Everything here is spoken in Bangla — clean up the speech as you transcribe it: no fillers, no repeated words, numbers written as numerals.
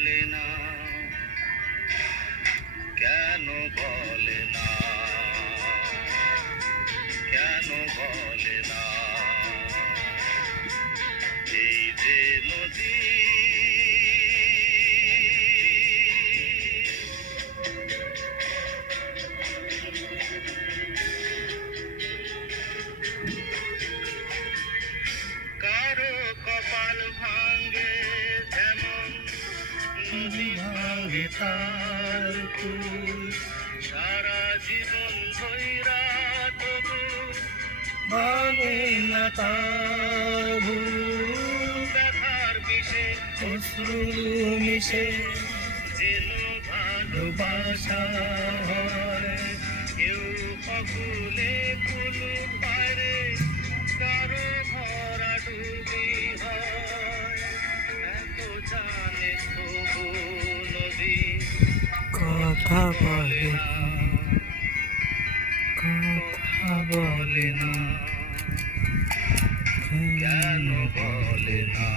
বলে না, কেন বলে না, কেন বলে না, এই যে নদী কারো কপাল ভাঙ্গে যেমন নদী ভাঙ্গে তার কুল, সারা জীবন ধইরা তবু ভাঙে না তার ভুল। ব্যথার বিষে অশ্রু মিশে যেন ভালোবাসা হয়, কেউ অকুলে কুল পারে, কারো ভরা ডুবি হয়। এত জানে তবু নদী কথা বলে না, কথা বলে না, কেন বলে না।